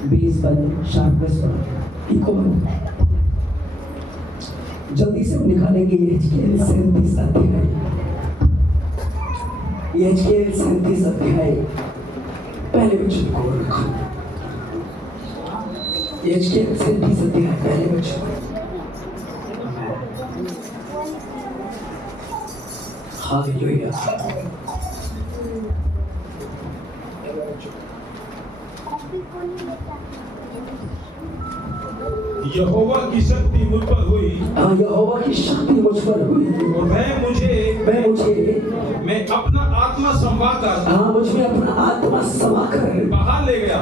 Base बन, sharpness बन, eco बन। जल्दी से हम निकालेंगे एचकेएल 37 अध्याय। एचकेएल 37 अध्याय पहले वचन को रखो। एचकेएल 37 अध्याय पहले वचन। हालेलुया। यहोवा की शक्ति मुझ पर हुई। यहोवा की शक्ति मुझ पर हुई। और मैं अपना आत्मा समाकर, मुझे अपना आत्मा समाकर बाहर ले गया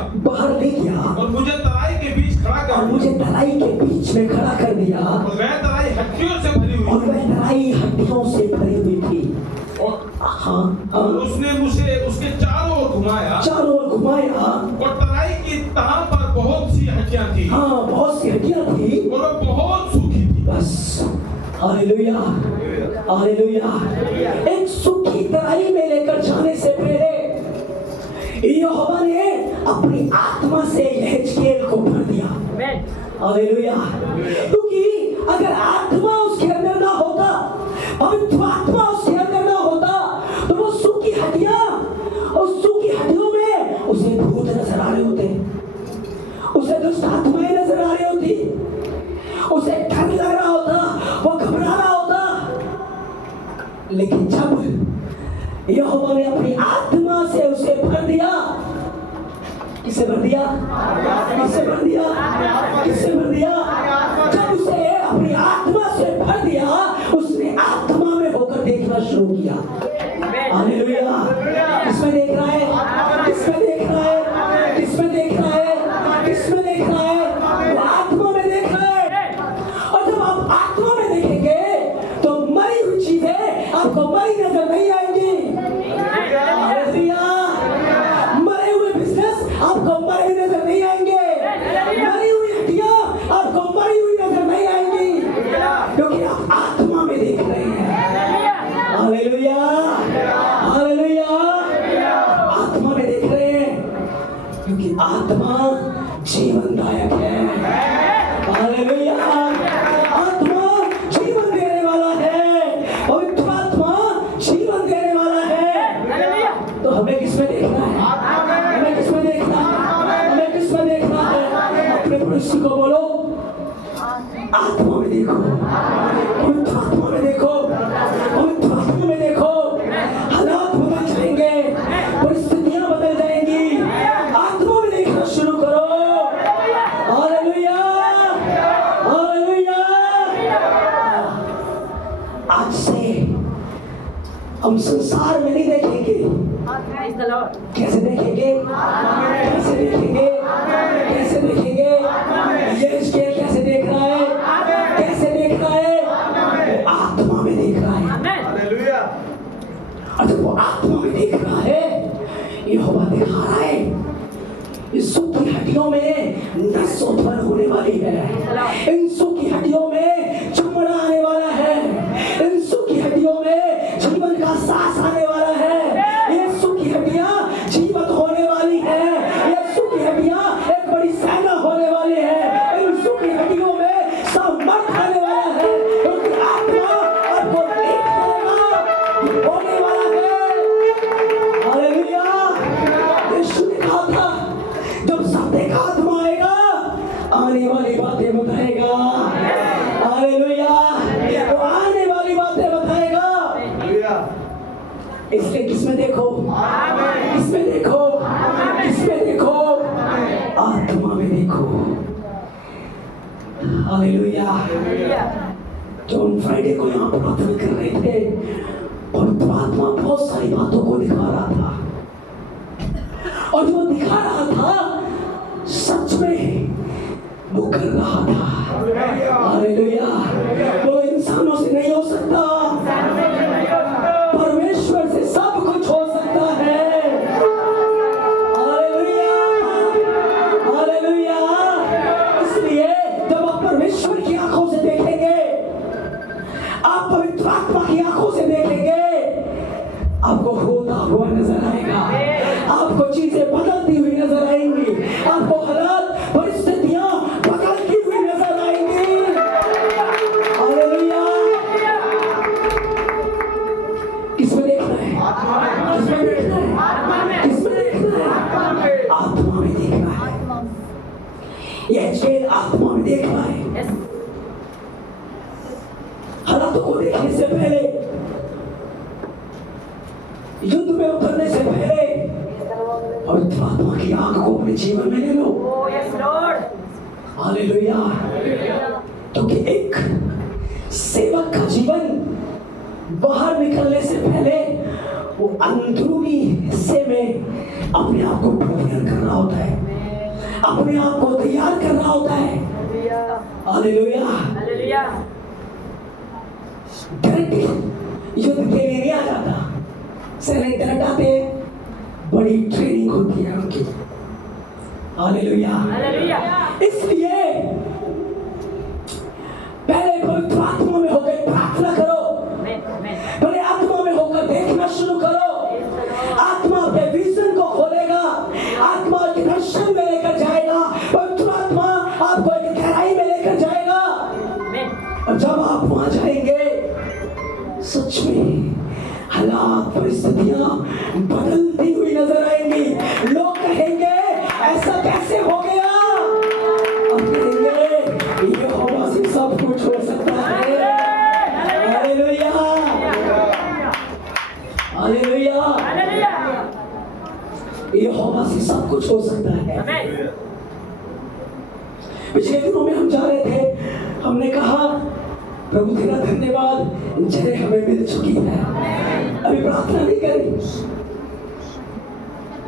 और मुझे तराई के बीच खड़ा कर, मुझे तराई के बीच में खड़ा कर दिया। और वह तराई हड्डियों से भरी हुई थी। और उसने मुझे उसके चारों ओर घुमाया और तराई की तह पर बहुत सी हड्डियां थी। बहुत सी हड्डियां थी और वो बहुत सूखी थी। बस हालेलुया, हालेलुया। एक सूखी तराई में लेकर जाने से पहले यहोवा ने अपनी आत्मा से एचकेएल को भर दिया। हालेलुया। क्योंकि अगर आत्मा उसके अंदर ना होता, पवित्र आत्मा उसके अंदर ना होता, तो वो सूखी हड्डियां, और सूखी हड्डियों में उसे भूत नजर आ रहे होते, उसे दुष्ट आत्माएं नजर आ रही होती, उसे डर लग रहा होता, वो घबरा रहा होता। लेकिन जब यहोवा ने अपनी आत्मा से उसे भर दिया, किसे भर दिया? किसे भर दिया? किसे भर दिया? जब उसे अपनी आत्मा से भर दिया, उसने आत्मा में होकर देखना शुरू किया। हालेलुया। किसमें देख रहा है? किसमें देख रहा है? किसमें देख रहा है? किसमें देख रहा है? वो आत्मा में देख रहा है। और जब आप आत्मा में देखेंगे तो मरी हुई चीजें आपको मरी नजर नहीं आएंगी। हालेलुया। मरे हुए बिजनेस आपको मरे नजर नहीं आएंगे। मरी हुई हड्डियां आपको मरी हुई नजर नहीं आएंगी, क्योंकि आप आत्मा में देख रहे हैं। Hallelujah, hallelujah. आत्मा में देख रहे हैं, क्योंकि आत्मा जीवनदायक है। हालेलुया। आत्मा जीवन देने वाला है, पवित्र आत्मा जीवन देने वाला है। तो हमें किसमें देखना है? हमें किसमें देखना है? हमें किसमें देखना है? अपने पड़ोसी को बोलो, आत्मा में देखो, पवित्र आत्मा में देखो, पवित्र आत्मा में देखो। हालात बदल जाएंगे, परिस्थितियां बदल जाएंगी। आत्मा में देखना शुरू करो। Hallelujah, hallelujah. आज से हम संसार में नहीं देखेंगे। कैसे देखेंगे? कैसे देखेंगे? कैसे देखेंगे? ये एचकेएल कैसे देख रहा है? कैसे देख रहा है? वो आत्मा में देख रहा है। हालेलुया। और जब वो आत्मा में देख रहा है, यहोवा दिखा रहा है इस सूखी हड्डियों में नस उत्पन्न होने वाली है। इन सूखी हड्डियों में चमड़ा आने वाला है। इन सूखी हड्डियों में जीवन का सांस आने वाला है। ये सूखी हड्डियां जीवित होने वाली है। ये सूखी हड्डियां एक बड़ी सेना होने वाली है। इन सूखी हड्डियों में सामर्थ आने वाला है, क्योंकि आत्मा आपको देख लेगा, ये होने वाला है। हालेलुया। यीशु ने कहा था, जब सत्य का आत्मा आएगा, आने वाली बातें बताएगा। हालेलुया। वो आने वाली बातें बताएगा। इसलिए किसमें देखो? किसमें देखो? किसमें देखो? आत्मा में देखो। हालेलुया। जॉन फ्राइडे को यहाँ प्रार्थना कर रहे थे, पवित्र आत्मा बहुत सारी बातों को दिखा रहा था, और जो दिखा रहा था सच में वो कर रहा था। हालेलुया। वो इंसानों से नहीं हो सकता, परमेश्वर से सब कुछ हो सकता है। Hallelujah, hallelujah. इसलिए जब आप परमेश्वर की आंखों से देखेंगे, आप पवित्र आत्मा की आंखों से देखेंगे, आपको होता हुआ नजर आएगा, आपको चीजें बदलती हुई नजर आएंगी, आपको हालात ये हिजकेल आत्मा में देख रहा है। हालातों को देखने से पहले, युद्ध में उतरने से पहले पवित्र आत्मा की आग को अपने जीवन में ले लो। हालेलुया। क्योंकि एक सेवक का जीवन बाहर निकलने से पहले वो अंदरूनी हिस्से में अपने आप को प्रिपेयर कर रहा होता है, अपने आप को तैयार कर रहा होता है। हालेलुया। डायरेक्ट युद्ध के लिए नहीं आ जाता, सैनिक डायरेक्ट आते हैं, बड़ी ट्रेनिंग होती है उनकी। हालेलुया। इसलिए पहले पवित्र आत्मा में होकर प्रार्थना करो, पहले आत्मा में होकर देखना शुरू करो। आत्मा के विजन को खोलेगा, आत्मा के दर्शन में लेकर जाएगा, पवित्र आत्मा आपको एक गहराई में लेकर जाएगा। और जब आप वहां जाएंगे, सच में हालात परिस्थितियां बदलती हुई नजर आएंगी। लोग कहेंगे ऐसा कैसे हो गया, अब कहेंगे यहोवा से सब कुछ हो सकता है। Hallelujah, hallelujah. यहोवा से सब कुछ हो सकता है। पिछले दिनों में हम जा रहे थे, हमने कहा प्रभु तेरा धन्यवाद, जय हमें मिल चुकी है। अभी प्रार्थना नहीं करी,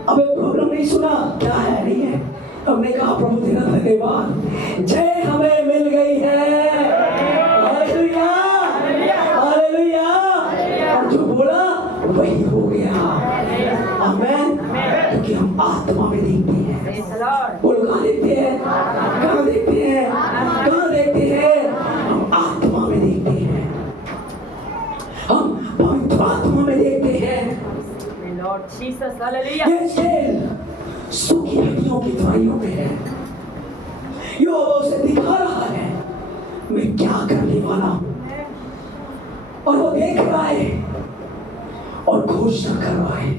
अबे प्रोग्राम नहीं सुना, क्या है नहीं है। हमने कहा प्रभु तेरा धन्यवाद, जय हमें मिल गई है। Hallelujah, hallelujah. और जो बोला वही हो गया। आमीन। क्योंकि हम आत्मा में देखते हैं। बोलो कहाँ देखते हैं, कहाँ देखते हैं, कहाँ देखते हैं? हम आत्मा में देखते हैं, हम पवित्र आत्मा में देखते हैं। ये खेल सूखी हड्डियों की दवाइयों में है। यो उसे दिखा रहा है मैं क्या करने वाला हूं, और वो देख रहा है और घोषणा कर रहा है,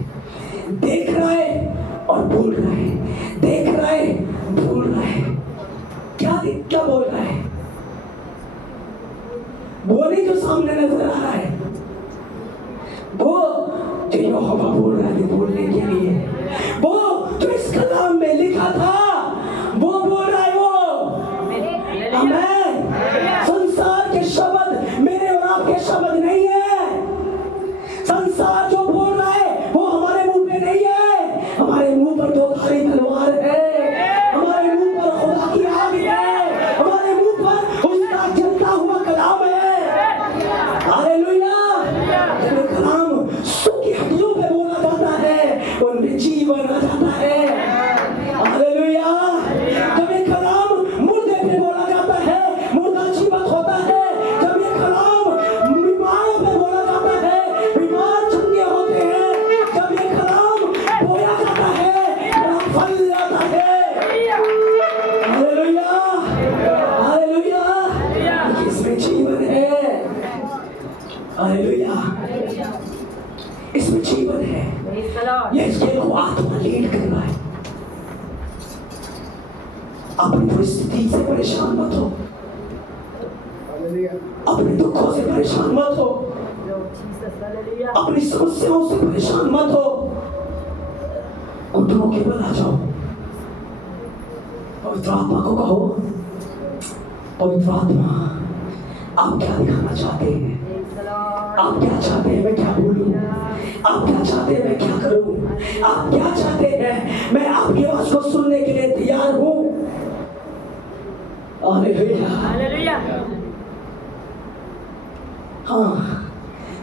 देख रहा है और बोल रहा है, देख रहा है, बोल रहा है। क्या बोल रहा है? वो नहीं जो सामने नजर आ रहा है, वो जो यहोवा बोल रहा है बोलने के लिए, वो जो इस कलाम में लिखा था वो बोल रहा है। वो आमीन। संसार के शब्द मेरे और आपके शब्द नहीं है। संसार जो बोल रहा है वो हमारे मुंह पे नहीं है। हमारे मुंह पर दो धारी तलवार है, हमारे मुंह पर खुदा की आग है, हमारे मुंह पर उसका जलता हुआ कलाम है। हालेलुया। जब कलाम सूखी हड्डियों पे बोला जाता है, उनमें जीवन आ जाता है। हालेलुया। जब ये कलाम मुर्दे पे बोला जाता है, मुर्दा जीवित होता है। जब ये कलाम बीमारों पे बोला जाता है, बीमार चंगे होते हैं। जब ये कलाम बोया जाता है, बड़ा फल आता है। Hallelujah, hallelujah. इसमें जीवन है। हालेलुया, इसमें जीवन है। ये हिजकेल को आत्मा लीड कर रहा है। अपनी परिस्थिति से परेशान मत हो, अपने दुखों से परेशान मत हो, अपनी समस्याओं से परेशान मत हो। घुटनों के बल आ जाओ, पवित्र आत्मा को कहो, पवित्र आत्मा आप क्या दिखाना चाहते हैं? आप क्या चाहते हैं मैं क्या बोलूं? आप क्या चाहते हैं मैं क्या करूं? आप क्या चाहते हैं? मैं आपकी आवाज को सुनने के लिए तैयार हूं। हालेलुया। हाँ,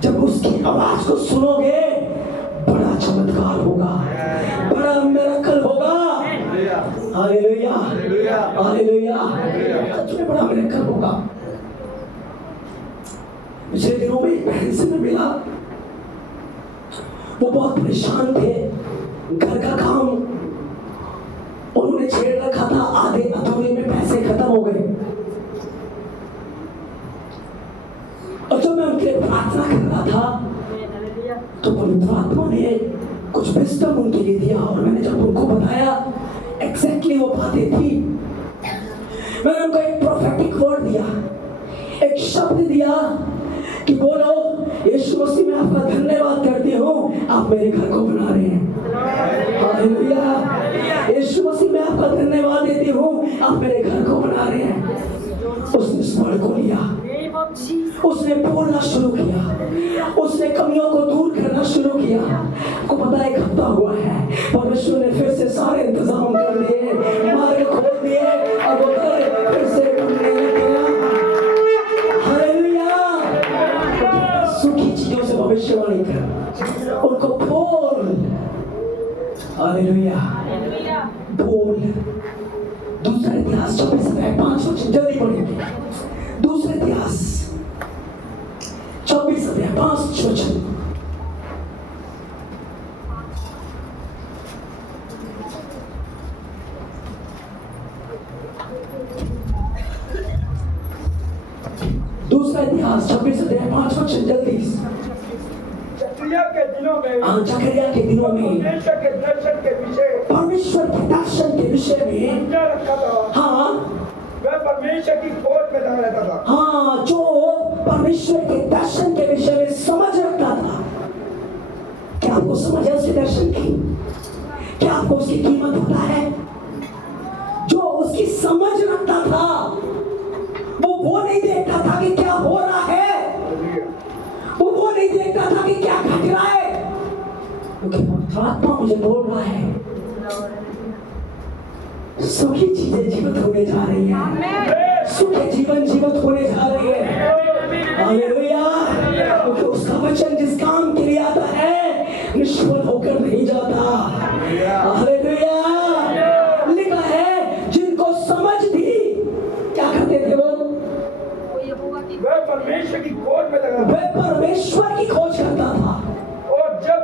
जब उसकी आवाज को सुनोगे बड़ा चमत्कार होगा, बड़ा मिरेकल होगा। Hallelujah, hallelujah. सच में बड़ा मिरेकल होगा। पिछले दिनों में एक बहन से मैं मिला, वो बहुत परेशान थे। घर का काम उन्होंने छेड़ रखा था, आधे अधूरे में पैसे खत्म हो गए। और जब मैं उनके लिए प्रार्थना कर रहा था तो पवित्र आत्मा ने कुछ विस्डम उनके लिए दिया, और मैंने जब उनको बताया एग्जैक्टली वो बातें थी मैंने उनको एक प्रोफेटिक वर्ड दिया, एक शब्द दिया कि बोलो यीशु मसीह मैं आपका धन्यवाद करती हूँ, आप मेरे घर को बना रहे हैं। हालेलुया। यीशु मसीह मैं आपका धन्यवाद देती हूँ, आप मेरे घर को बना रहे हैं। उसने इस वर्ड को लिया, उसने बोलना शुरू किया, उसने कमियों को दूर करना शुरू किया। आपको पता है एक हफ्ता हुआ है, परमेश्वर ने फिर से सारे इंतजाम कर दिए, मार्ग खोल दिए, अब वो घर फिर से बनने लग गया। हालेलुया। सुखी चीजों से भविष्यवाणी कर, उनको बोल। हालेलुया, बोल। दूसरा इतिहास 26:5 वचन जल्दी पढ़ेंगे। दूसरा इतिहास 26:5 वचन। दूसरा इतिहास 26:5 वचन जल्दी। जकरिया के दिनों में, जकरिया के दिनों में परमेश्वर के दर्शन के विषय, परमेश्वर के दर्शन के विषय में क्या रखा था? हाँ, वह परमेश्वर की खोज में लगा रहता था। हाँ, जो परमेश्वर के दर्शन के विषय में समझ रखता था। क्या आपको समझ है उसके दर्शन की? क्या आपको उसकी कीमत पता है? जो उसकी समझ रखता था, वो नहीं देखता था कि क्या हो रहा है, वो नहीं देखता था कि क्या घट रहा है, क्योंकि आत्मा मुझे बोल रहा है सुखी चीजें जीवित होने जा रही हैं, सुखी जीवन जीवित होने जा रही है। हालेलुया। क्योंकि उसका वचन जिस काम के लिए आता है निष्फल होकर नहीं जाता। हालेलुया। लिखा है जिनको समझ थी क्या करते थे वो? वह परमेश्वर की खोज में लगा, वह परमेश्वर की खोज करता था। और जब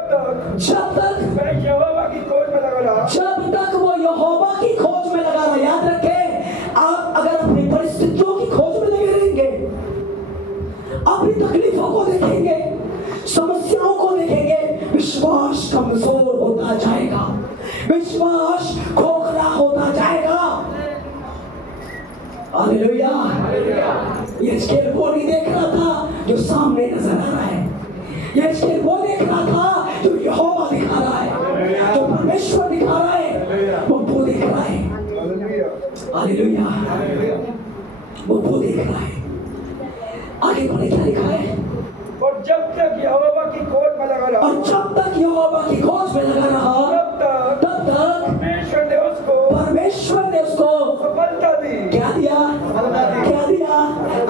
तक वह यहोवा की खोज में लगा रहा, जब तक वो यहोवा की खोज में लगा रहा। याद रखें, आप अगर अपनी परिस्थितियों की खोज में लगे रहेंगे, अपनी तकलीफों को देखेंगे, समस्याओं को देखेंगे, विश्वास कमजोर होता जाएगा, विश्वास खोखला होता जाएगा। हालेलुया। यिर्मयाह वो नहीं देख रहा था जो सामने नजर आ रहा है, यिर्मयाह वो देख रहा था जो यहोवा दिखा रहा है, जो परमेश्वर दिखा रहा है, वो देख रहा है। हालेलुया। वो देख रहा है। आगे पढ़े क्या लिखा है? और जब तक यहोवा की खोज में लगा रहा, और जब तक यहोवा की खोज में लगा रहा, तब तक परमेश्वर ने उसको सफलता दी। क्या दिया? क्या दिया?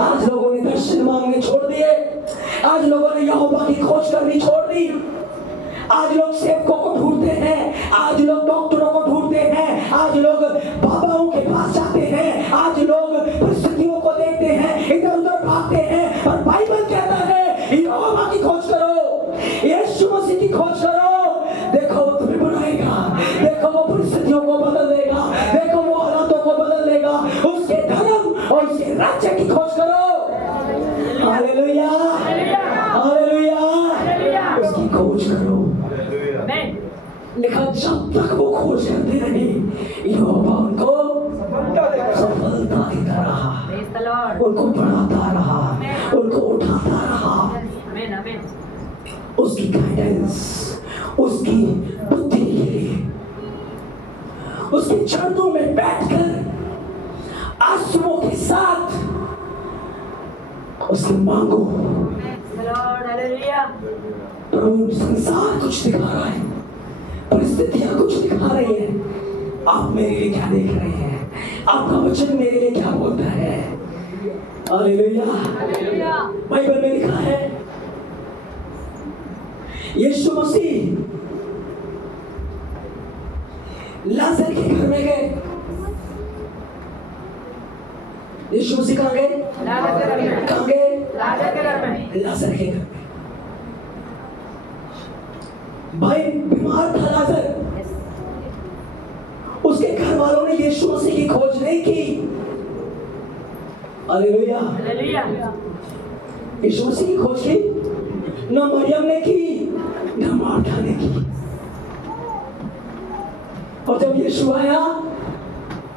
आज लोगों ने दर्शन मांगने छोड़ दिए, आज लोगों ने यहोवा की खोज करनी छोड़ दी, आज लोग सेवकों को ढूंढते हैं, आज लोग डॉक्टरों को ढूंढते हैं, आज लोग बाबाओं के पास जाते हैं, आज लोग परिस्थितियों को देखते हैं, इधर उधर भागते हैं। पर बाइबल कहता है यहोवा की खोज करो, यीशु मसीह की खोज करो, देखो वो तुम्हें बनाएगा, देखो वो परिस्थितियों को बदल देगा, देखो वो हालातों को बदल देगा। उसके धर्म और उसके राज्य की खोज करो। हालेलुया। हालेलुया। उसकी खोज करो। लिखा जब तक वो खोज करते रहे यहोवा उनको सफलता देता रहा, उनको बढ़ाता रहा, उनको उठाता रहा। उसकी गाइडेंस, उसकी बुद्धि के लिए, उसके चरणों में बैठकर आंसुओं के साथ उसके मांगो। प्रभु संसार कुछ दिखा रहा है, परिस्थितियां कुछ दिखा रही है, आप मेरे लिए क्या देख रहे हैं? आपका वचन मेरे लिए क्या बोलता है? हालेलुया। बाइबल में लिखा है यीशु मसीह लाजर के घर में गए। यीशु मसीह कहाँ गए? कहाँ गए? लाजर के घर में। भाई बीमार था लाजर, उसके घर वालों ने यीशु मसीह की खोज नहीं की। हालेलुया। यीशु मसीह की खोज की न मरियम ने की, न मार्था ने की। और जब यीशु आया,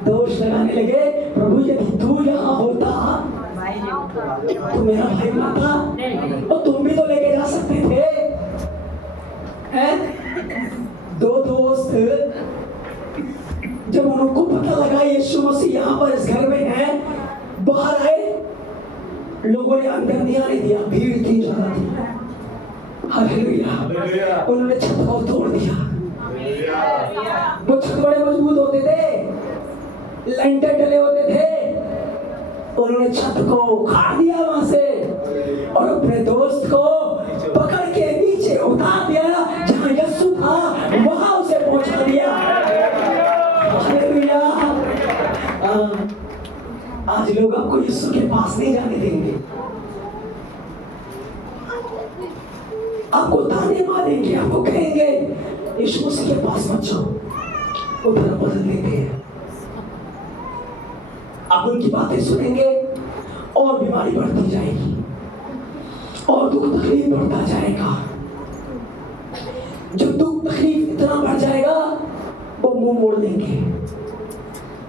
दोष लगाने लगे, प्रभु यदि तू यहाँ होता तो मेरा भाई मरता, और तुम भी तो लेके जा सकते थे। हैं? दो दोस्त जब उनको पता लगा यीशु मसीह यहाँ पर इस घर में है, बाहर आए, लोगों ने अंदर नहीं आने दिया, भीड़ इतनी ज्यादा थी। हालेलुया। उन्होंने छत को तोड़ दिया। वो छत बड़े मजबूत होते थे, लेंटर डले होते थे, उन्होंने छत को उखाड़ दिया वहां से और अपने दोस्त को पकड़ के नीचे उतार दिया, जहां यीशु था वहां उसे पहुंचा दिया। हालेलुया। आज लोग आपको यीशु के पास नहीं जाने देंगे, आपको ताने मारेंगे, आपको कहेंगे यीशु मसीह के पास मत जाओ, उधर बदल देते हैं। आप उनकी बातें सुनेंगे और बीमारी बढ़ती जाएगी और दुख तकलीफ बढ़ता जाएगा। जब दुख तकलीफ इतना बढ़ जाएगा वो मुंह मोड़ देंगे।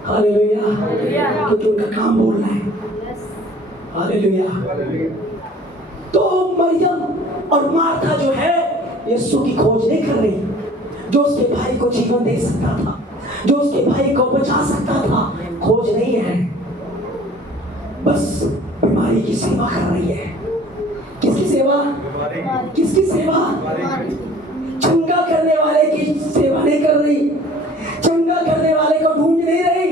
हालेलुया। क्योंकि उनका काम बोलना है। हालेलुया। तो मरियम और मार्था जो है यीशु की खोज नहीं कर रही, जो उसके भाई को जीवन दे सकता था, जो उसके भाई को बचा सकता था, खोज नहीं है, बस बीमारी की सेवा कर रही है। किसकी सेवा? किसकी सेवा? चंगा करने वाले की सेवा नहीं कर रही, चंगा करने वाले को ढूंढ नहीं रही,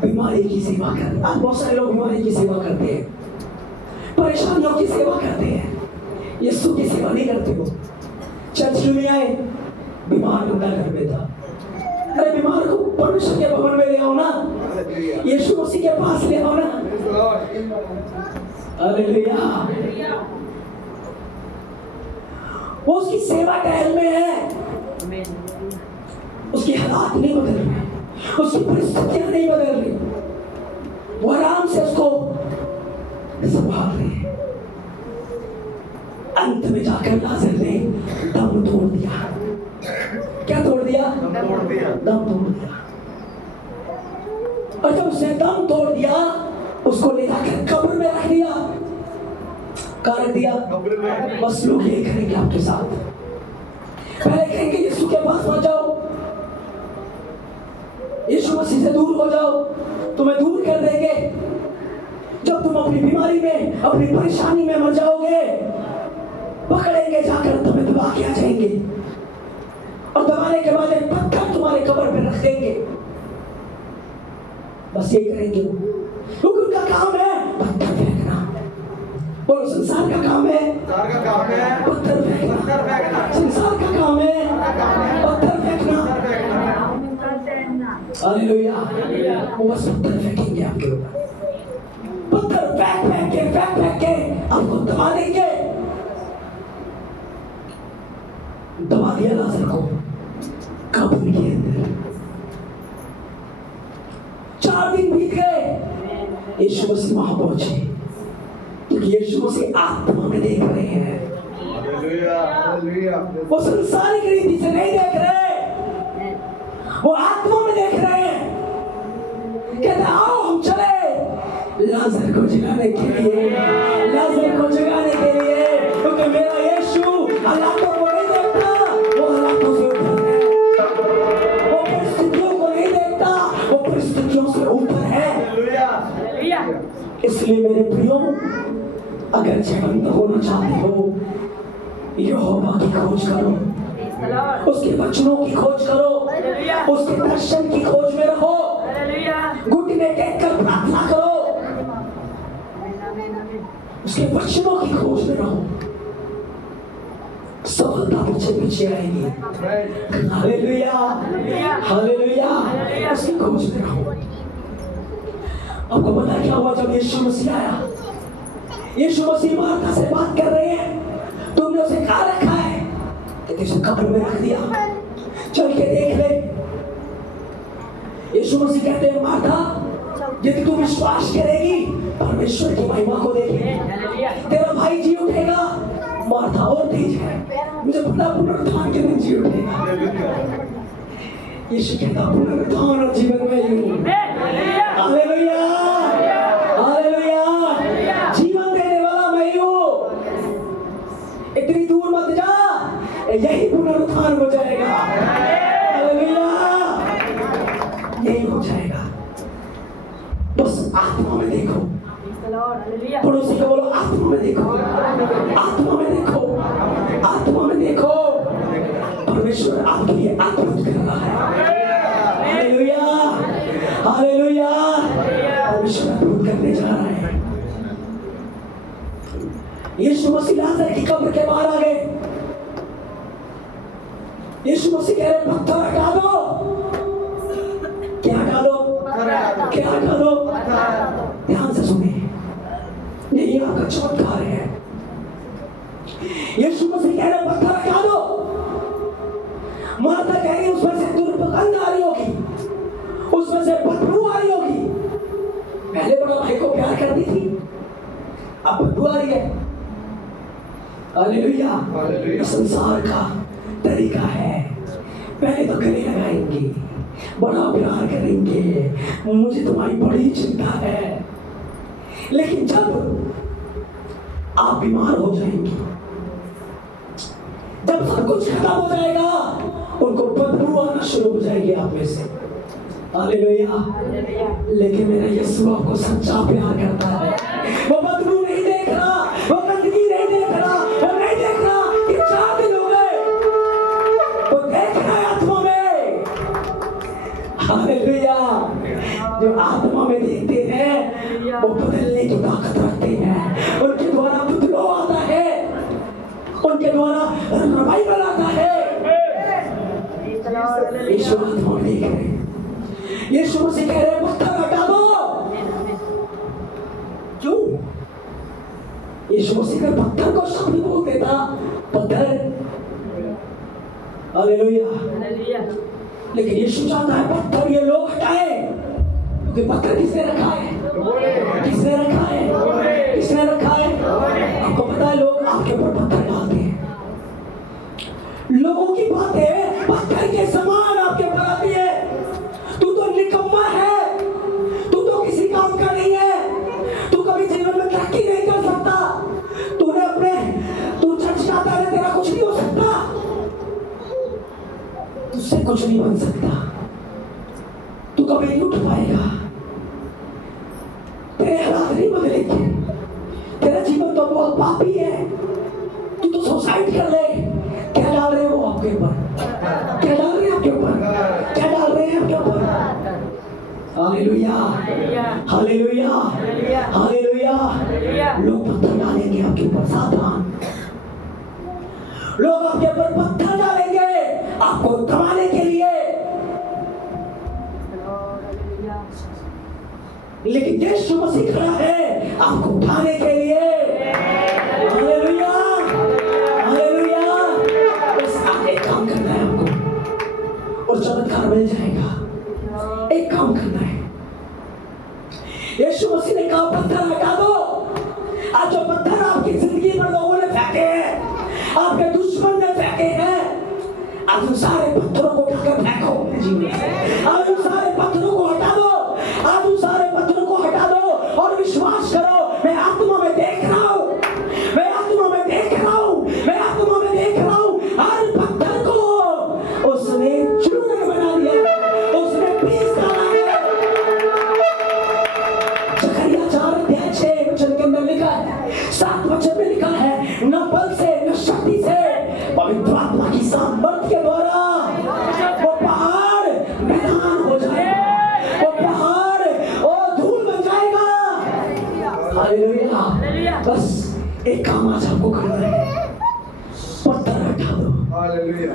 बीमारी की सेवा कर रही। आज बहुत सारे लोग बीमारी की सेवा करते हैं, परेशानियों की सेवा करते हैं, यीशु की सेवा नहीं करते। हो चर्च में आए, बीमार बंदा घर में था, अरे बीमार को परमेश्वर के भवन में ले आओ ना, यीशु मसीह के पास ले आओ ना। हालेलुया। वो उसकी सेवा टहल में है, उसके हालात नहीं बदल रहे, उसकी परिस्थितियां नहीं बदल रही, वो आराम से उसको संभाल रहे हैं। अंत में जाकर लाजर ने दम तोड़ दिया। क्या तोड़ दिया? दम तोड़ दिया। और जब उसने दम तोड़ दिया, उसको ले जाकर कब्र में रख दिया। कहाँ रख दिया? बस लोग यही करेंगे आपके साथ, पहले कहेंगे यीशु के पास मत जाओ, यीशु मसीह से दूर हो जाओ, तुम्हें दूर कर देंगे। जब तुम अपनी बीमारी में, अपनी परेशानी में मर जाओगे, पकड़ेंगे जाकर, तुम्हें दबा के आ जाएंगे और दबाने के बाद एक पत्थर तुम्हारे कब्र पे रख देंगे। बस यही करेंगे वो, क्योंकि उनका काम है पत्थर फेंकना। और संसार का काम है पत्थर फेंकना। संसार का काम है पत्थर फेंकना। हालेलुया। वो बस पत्थर फेंकेंगे आपके ऊपर, पत्थर फेंक के आपको दबा देंगे। दबा दिया लाजर को कब्र के अंदर। 4 दिन बीत गए, यीशु मसीह वहां पहुंचे, क्योंकि यीशु मसीह आत्मा में देख रहे हैं। वो संसारिक रीति से नहीं देख रहे, वो आत्मा में देख रहे हैं। कहते आओ हम चले लाजर को जगाने के लिए, लाजर को जगाने के लिए, क्योंकि मेरा यीशु हालातों को नहीं देखता, वो हालातों से ऊपर है। वो परिस्थितियों को नहीं देखता, वो परिस्थितियों से ऊपर है। इसलिए मेरे प्रियो, अगर जीवंत होना चाहते हो, यहोवा की खोज करो, उसके वचनों की खोज करो, उसके दर्शन की खोज में रहो, घुटने टेक कर प्रार्थना करो, उसके वचनों की खोज में रहो, सफलता पीछे पीछे आएगी। Hallelujah, hallelujah. उसकी खोज में रहो। आपको पता क्या हुआ जब यीशु मसीह आया? यीशु मसीह मार्था से बात कर रहे हैं, तुमने उसे कहाँ रखा है? कहते उसे कब्र में रख दिया, चल के देख ले। यीशु मसीह कहते हैं मार्था, यदि तू विश्वास करेगी परमेश्वर की महिमा को देखेगी, तेरा भाई जी उठेगा। मार्था और तेज है, मुझे पता पुनरुत्थान के दिन जी उठेगा। यीशु कहता पुनरुत्थान और जीवन में ही हूँ। Hallelujah, hallelujah. जीवन देने वाला मैं ही हूँ। इतनी दूर मत जा, यही पुनरुत्थान हो जाएगा। हालेलुया, यही हो जाएगा। बस आत्मा में देखो, पड़ोसी को बोलो आत्मा में देखो, आत्मा में देखो, आत्मा में देखो। परमेश्वर आपके लिए अद्भुत कर रहा है। Hallelujah, hallelujah. परमेश्वर अद्भुत करने जा रहा है। यीशु मसीह लाजर की कब्र के बाहर आ गए। यीशु मसीह कह रहे पत्थर हटा दो। क्या हटा दो? क्या हटा दो? ध्यान से सुनिए, यही आपका चमत्कार है। यीशु मसीह कह रहे पत्थर हटा दो। माता कह रही उसमें से दुर्गंध आ रही होगी, उसमें से बदबू आ रही होगी। पहले बड़ा भाई को प्यार करती थी, अब बदबू आ रही है। हालेलुया। संसार का तरीका है, पहले तो गले लगाएंगे, बड़ा प्यार करेंगे, मुझे तुम्हारी बड़ी चिंता है। लेकिन जब आप बीमार हो जाएंगे, जब सब कुछ खत्म हो जाएगा, उनको बदबू आना शुरू हो जाएगी आप में से। हालेलुया। लेकिन मेरा यीशु आपको सच्चा प्यार करता है। वो बदबू नहीं देख रहा, वो गंदगी नहीं देख रहा, वो नहीं देख रहा कि 4 दिन हो गए, वो देख रहा है आत्मा में। हालेलुया। जो आत्मा में देखते हैं वो बदलने की ताकत रखते हैं। उनके द्वारा बदलाव आता है, उनके द्वारा रिवाइवल आता है। यीशु आत्मा में देख रहे हैं। यीशु मसीह कह रहे पत्थर हटा दो। क्यों? यीशु मसीह का पत्थर को शब्द बोल देता, पत्थर। हालेलुया। लेकिन यीशु चाहता है पत्थर ये लोग हटाए, क्योंकि पत्थर किसने रखा है? किसने रखा है? किसने रखा है? आपको पता है लोग आपके ऊपर पत्थर डालते हैं। लोगों की बातें पत्थर के समान आपके ऊपर आती है। तू तो निकम्मा है, तू तो किसी काम का नहीं है, तू कभी जीवन में तरक्की नहीं कर सकता, तू चर्च जाता है, तेरा कुछ नहीं हो सकता, तुझसे कुछ नहीं बन सकता, तू कभी नहीं उठ पाएगा, तेरे हालात नहीं बदलेंगे, तेरा जीवन तो बहुत पापी है, तू तो सुसाइड कर ले। क्या डाल रहे हैं वो आपके ऊपर? क्या डाल रहे हैं आपके ऊपर? क्या डाल रहे हैं आपके ऊपर? Hallelujah, hallelujah, hallelujah. लोग पत्थर डालेंगे आपके ऊपर, सावधान। लोग आपके ऊपर पत्थर डालेंगे आपको दबाने के लिए, लेकिन यीशु मसीह खड़ा है आपको उठाने के लिए। Hallelujah, hallelujah. बस एक काम करना है आपको और चमत्कार मिल जाएगा। एक काम करना है, यीशु मसीह ने कहा पत्थर हटा दो। आज जो पत्थर आपकी जिंदगी पर लोगों ने फेंके हैं, आपके दुश्मन ने फेंके हैं, आज उन सारे पत्थरों को उठाकर फेंको अपने जीवन से। आज उन सारे पत्थरों को हटा दो, आज उन सारे पत्थरों को हटा दो और विश्वास करो, मैं आत्मा में देख रहा हूँ, मैं आत्मा में देख रहा हूँ, मैं आत्मा में देख रहा हूँ। हर पत्थर को उसने चूर्ण बना दिया, उसने पीस डाला है। जकरिया 4:6 के अंदर लिखा है, 7 वचन में लिखा है, न बल से न शक्ति से, पवित्र आत्मा की सामर्थ के द्वारा वो पहाड़ मैदान हो जाए, वो पहाड़ और धूल बन जाएगा। हालेलुया। बस एक काम आज आपको करना है, पत्थर हटा दो।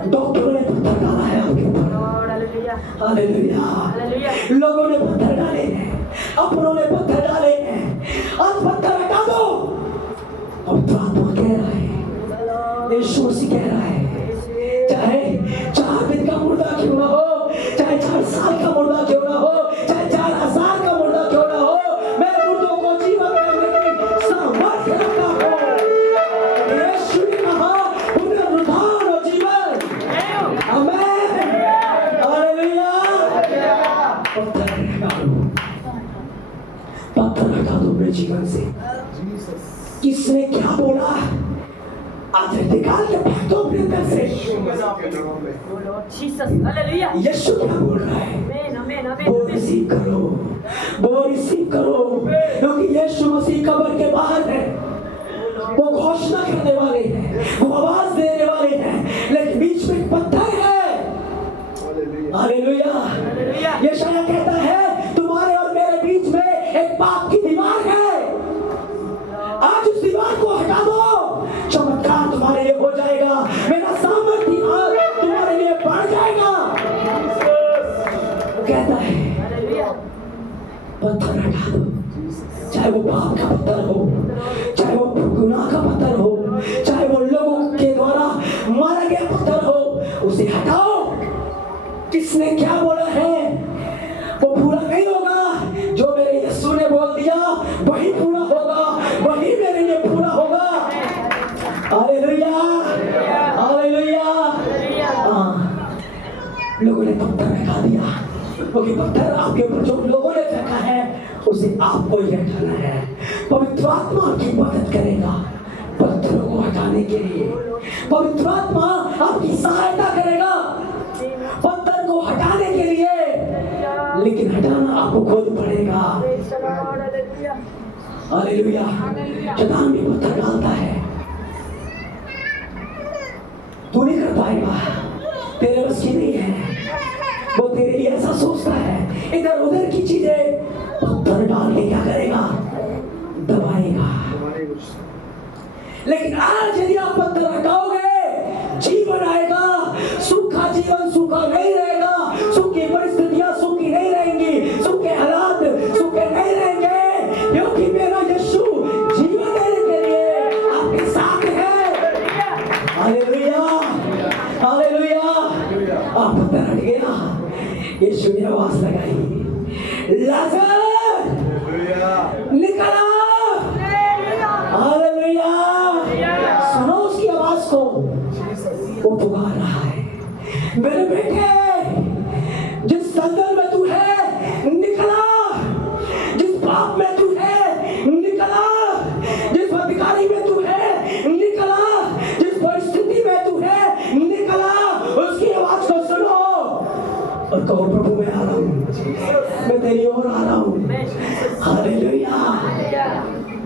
डॉक्टरों ने पत्थर डाला है आपके ऊपर। हालेलुया। लोगों ने पत्थर डाले हैं, अपनों ने पत्थर डाले हैं, आज पत्थर हटा दो। पवित्र आत्मा कह रहा है, यीशु मसीह कह रहा है, चाहे 4 दिन का मुर्दा क्यों ना हो, चाहे 4 साल का मुर्दा क्यों ना हो, चाहे 4000 का मुर्दा क्यों ना हो, मैं मुर्दों को जीवन देने की सामर्थ्य रखता हूँ। यीशु ने कहा पुनरुत्थान और जीवन। आमीन। हालेलुया। तुम्हारे जीवन से। किसने क्या बोला आज निकाल के फेंक दो अपने अंदर से। यीशु क्या बोल रहा है वो रिसीव करो, वो रिसीव करो, क्योंकि यीशु मसीह कब्र के बाहर है। वो घोषणा करने वाले हैं, वो आवाज देने वाले हैं, लेकिन बीच में एक पत्थर है। हालेलुया। यशायाह कहता है तुम्हारे और मेरे बीच में एक पाप की दीवार है, आज उस दीवार को हटा दो, चमत्कार तुम्हारे लिए हो जाएगा, मेरा सामर्थ्य तुम्हारे लिए बढ़ जाएगा। कहता है पत्थर हटा दो, चाहे वो पाप का पत्थर हो, चाहे वो गुनाह का पत्थर हो, चाहे वो लोगों के द्वारा मारा गया पत्थर हो, उसे हटाओ। किसने क्या बोला है वो पूरा नहीं होगा। जो मेरे यीशु ने बोल दिया वही पूरा होगा, वही मेरे लिए पूरा होगा। Hallelujah, hallelujah. लोगों ने पत्थर हटा दिया, क्योंकि पत्थर आपके ऊपर जो लोगों ने फेंका है उसे आपको ही हटाना है। पवित्र आत्मा आपकी मदद करेगा पत्थरों को हटाने के लिए। पवित्र आत्मा आपकी सहायता करेगा पत्थर को हटाने के लिए, लेकिन हटाना आपको खुद पड़ेगा। हालेलुया। शैतान भी पत्थर डालता है, तू नहीं कर पाएगा, तेरे बस की नहीं है। वो तेरे लिए ऐसा सोचता है, इधर उधर की चीजें पत्थर डाल के क्या करेगा, दबाएगा। लेकिन आज यदि आप पत्थर हटाओगे जीवन आएगा। सूखा जीवन सूखा नहीं रहेगा, सूखी परिस्थितियां सूखी नहीं रहेंगी, सूखे हालात सूखे नहीं रहेंगे, क्योंकि मेरा यीशु जीवन देने के लिए आपके साथ है। Hallelujah, hallelujah. आप पत्थर हट गया, यीशु ने आवाज लगाई, लाजर निकला। हालेलुया। सुनो उसकी आवाज को, वो पुकार रहा है, मेरे बेटे जिस दलदल में तू है निकला, जिस पाप में तू है निकला, जिस अधिकारी में तू है निकला, जिस परिस्थिति में तू है निकला। उसकी आवाज को सुनो और कहो प्रभु मैं आ रहा हूँ, मैं तेरी ओर आ रहा हूँ। हालेलुया।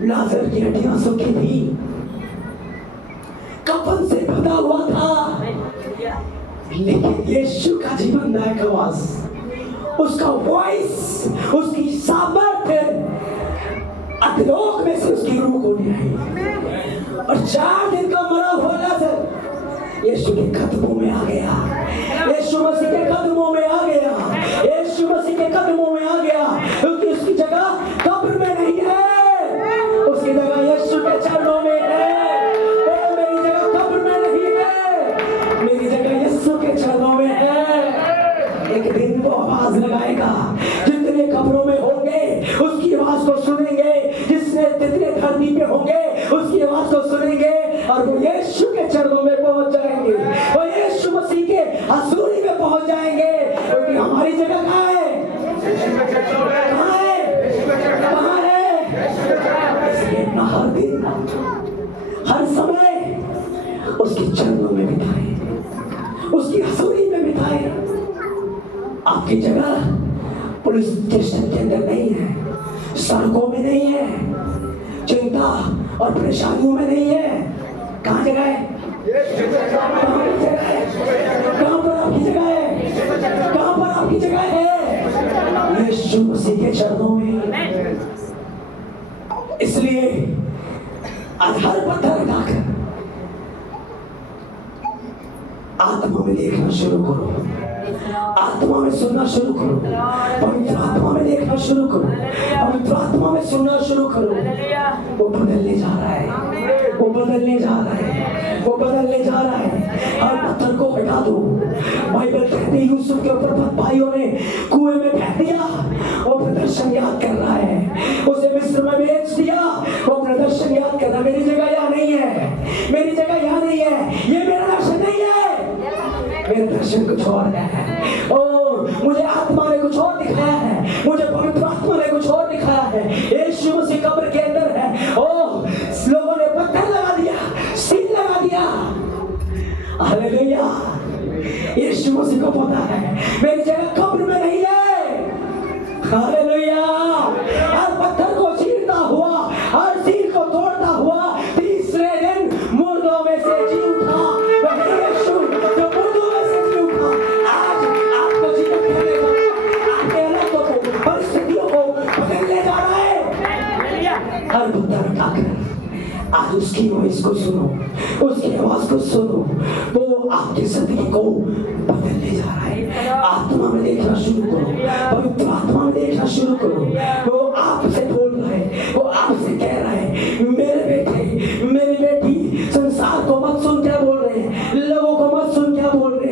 लाजर की हड्डियां सूखी थी, कफन से बंधा हुआ था, लेकिन यीशु का जीवनदायक आवाज, उसका वॉइस, उसकी सामर्थ्य अधोलोक में से उसकी रूह को ले आई। और 4 दिन का मरा हुआ लाजर यीशु के कदमों में आ गया, यीशु मसीह के कदमों में आ गया, यीशु मसीह के कदमों में आ गया, क्योंकि उसकी जगह कब्र में नहीं है, उसकी जगह यीशु के चरणों में है। मेरी जगह कब्र में नहीं है, मेरी जगह यीशु के चरणों में है। एक दिन वो आवाज लगाएगा, जितने कब्रों में होंगे उसकी आवाज को सुनेंगे, जितने धरती पे होंगे उसकी आवाज को सुनेंगे, और वो यीशु के चरणों में पहुंच जाएंगे, वो यीशु मसीह के हजूरी में पहुंच जाएंगे। क्योंकि हमारी जगह कहाँ है, कहाँ है, कहाँ है? इसलिए अपना हर दिन हर समय उसके चरणों में बिताए, उसकी हजूरी में बिताए। आपकी जगह पुलिस स्टेशन के अंदर नहीं है, सड़कों में नहीं है, चिंता और परेशानियों में नहीं है। कहाँ जगह है, कहाँ पर आपकी जगह है, कहाँ पर आपकी जगह है? यीशु मसीह के चरणों में। इसलिए आज हर पत्थर हटाकर आत्मा में देखना शुरू करो, आत्मा में सुनना शुरू करो, पवित्र आत्मा में देखना शुरू करो, पवित्र आत्मा में सुनना शुरू करो। वो बदलने जा रहा है, वो बदलने जा रहा है, वो बदलने जा रहा है। हर पत्थर को हटा दो। बाइबल कहती है यूसुफ के ऊपर भाइयों ने कुएं में फेंक दिया, वो प्रदर्शन याद कर रहा है, उसे मिस्र में बेच दिया, वो प्रदर्शन याद कर रहा है। मेरी जगह यहाँ नहीं है, मेरी जगह यहाँ नहीं है, ये मेरा दर्शन नहीं है, मेरे दर्शन कुछ और है। ओ मुझे आत्मा ने कुछ और दिखाया है, मुझे पवित्र आत्मा ने कुछ और दिखाया है। यीशु मसीह कब्र के हालेलुया। हर पत्थर को चीरता हुआ, हर सील को तोड़ता हुआ तीसरे दिन मुर्दों में से जी उठा। वही यीशु जो मुर्दों में से जी उठा आज आपको जीवित करेगा, आपके हालातों को, परिस्थितियों को बदलने जा रहा है। हर पत्थर उठाकर आज उसकी वॉइस को सुनो, उसकी आवाज को सुनो। वो आपकी जिंदगी को बदलने जा रहा है। आत्मा में देखना शुरू करो, पवित्र आत्मा में देखना शुरू करो। वो आपसे बोल रहा है, वो आपसे कह रहा है, मेरे बेटे, मेरी बेटी, संसार को मत सुन क्या बोल रहे हैं, लोगों को मत सुन क्या बोल रहे हैं।